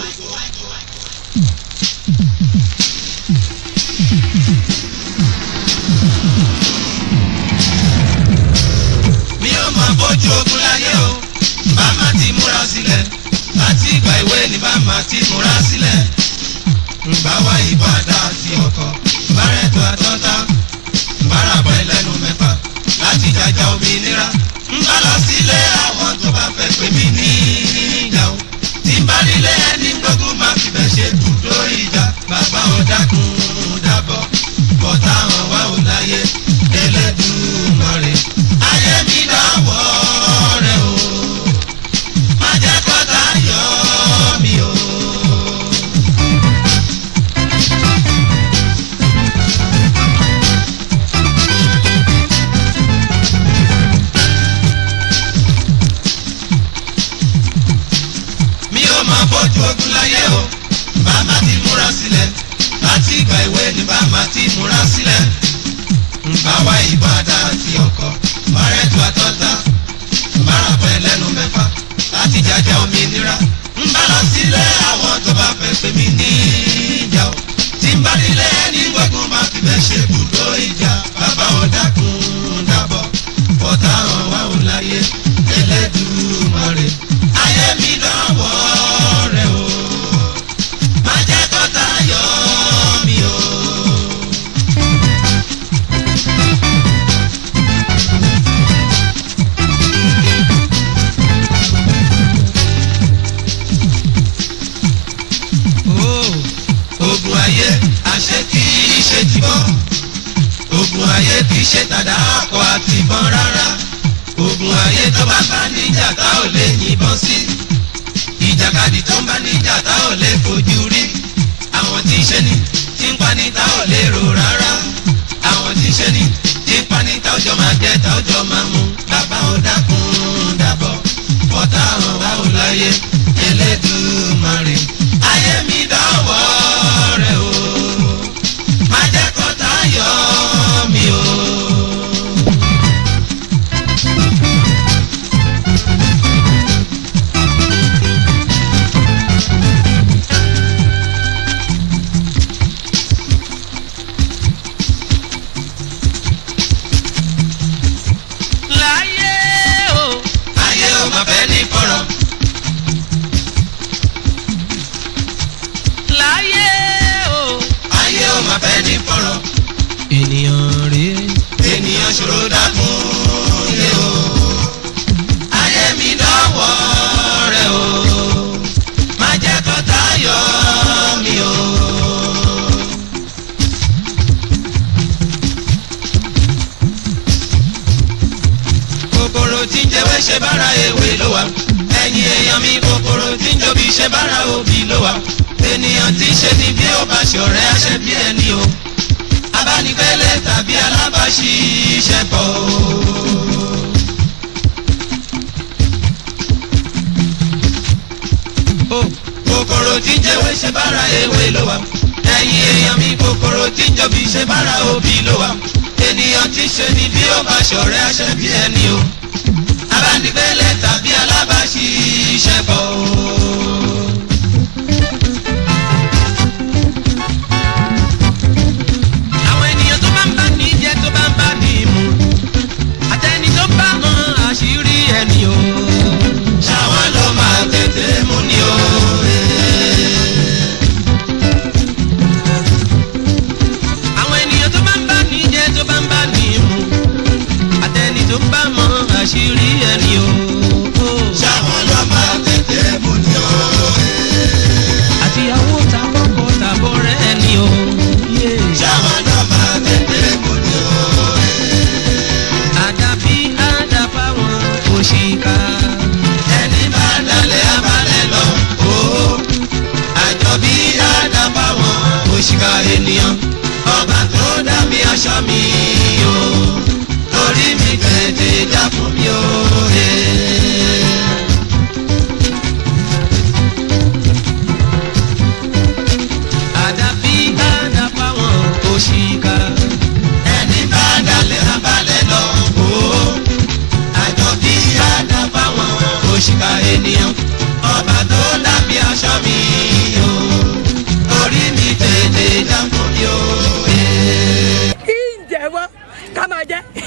sí. mi ò mọ bójú ogun láyé o bàmá ti múra sílẹ̀ láti ìgbà ìwé ni bàmá ti múra sílẹ̀ ńgbà wá ìbàdà àti ọkọ̀ bárẹ̀tọ̀ àtọ́ta bárabọ̀ ẹlẹ́nu mẹ́fà láti jàjà òmìnira ńgbà lọ sílé àwọn tó bá fẹ́ pè mí ní ìjà o tí ń bá nílé ẹni gbógun máa fi bẹ̀ ṣe bùdó ìjà bàbá ò dákun dábọ̀ bọ̀tá hàn wá ò láyé Elédùmarè ayé mi dáwọ́ rẹ̀ o má jẹ́ kọ́tà yọ mí o. mi ò máa bójú ogun láyé o bàmá ti múra sílẹ̀ láti ìgbà ìwé ni bàmá ti múra sílẹ̀ ńgbà wá ìbàdà àti ọkọ̀ bárẹ̀tù àtọ́ta bárabọ̀ ẹlẹ́nu mẹ́fà láti jàjà òmìnira ńbá lọ sílé àwọn tó bá fẹ́ pè mí ní ìjà o tí ń bá nílé ẹni gbógun máa fi bẹ́ ṣe bùdó ìjà bàbá ò dákun dábọ̀ bọ̀tá hàn wá ò láyé Elédùmarè ayé mi dánwọ́ rẹ̀ o má jẹ́ kọ́tà yọ mí o. Ogun ayé àṣẹ kì í ṣe tìbọn ogun ayé kì í ṣe tàdá ọkọ̀ àti ìbọn rárá ogun ayé tó bá bá níjà tá ò lè yìnbọn sí ìjàkadì tó ń bá níjà tá ò lè fojú rí àwọn tí ń ṣe ni tí ń pani tá ò lè rò rárá àwọn tí ń ṣe ni tí ń pani tá òjò máa jẹ tá òjò máa mú bàbá ò dákun dábọ̀ bọ́tà hàn wá ò láyé Elédùmarè ayé mi dánwọ́ rẹ̀ o má jẹ́ kọ́tà yọ mí o. láyé o ayé o má fẹ́ ní fọ̀rọ̀. láyé o ayé o má fẹ́ ní fọ̀rọ̀. ènìyàn rèé ènìyàn ṣòro dákun yé o ayé mi dánwọ́ rẹ̀ o má jẹ́ kọ́tà yọ mí o. kòkòrò tí ń jẹwé ṣe bára ewé ló wà ẹ̀yin èèyàn mi kòkòrò tí ń jòbí ṣe bára òbí ló wà ènìyàn tí ń ṣe ni bí ó bá ṣọ̀rẹ́ àṣẹ bí ẹni o abánigbélé tàbí alábàáṣiṣẹ́pọ̀ o. kòkòrò tí ń jẹwé ṣe bára ewé ló wà ẹ̀yin èèyàn mi kòkòrò tí ń jòbí ṣe bára òbí ló wà ènìyàn tí ń ṣe ni bí ó bá ṣọ̀rẹ́ àṣẹ bí ẹni o abánigbélé tàbí alábàáṣiṣẹ́pọ̀ o. àwọn ènìyàn tó bá ń bá ní jẹ tó bá ń bá ní mu àtẹni tó bá mọ àṣírí ẹni o ṣàwọn ló máa tètè mú ni o. àwọn ènìyàn tó bá ń bá ní jẹ tó bá ń bá ní mu àtẹni tó bá mọ àṣírí ẹni o ṣàwọn ló máa tètè mú ni o. àtìyàwó tàbọ̀kọ̀ tàbọ̀ rẹ̀ ni o. ṣàwọn ló máa tètè mú ni o. àdàbí àdàbà wọn òṣìkà ẹni bá dalẹ̀ abalẹ̀ lọ o. àjọbí àdàbà wọn òṣìkà ènìyàn ọba tó dá mi aṣọ mi o. torí mi tètè já fún mi o. àdàbí àdàbà wọn òṣìkà ẹni bá dalẹ̀ abalẹ̀ lọ o. àjọbí àdàbà wọn òṣìkà ènìyàn ọba tó dá mi aṣọ mi. jẹ́.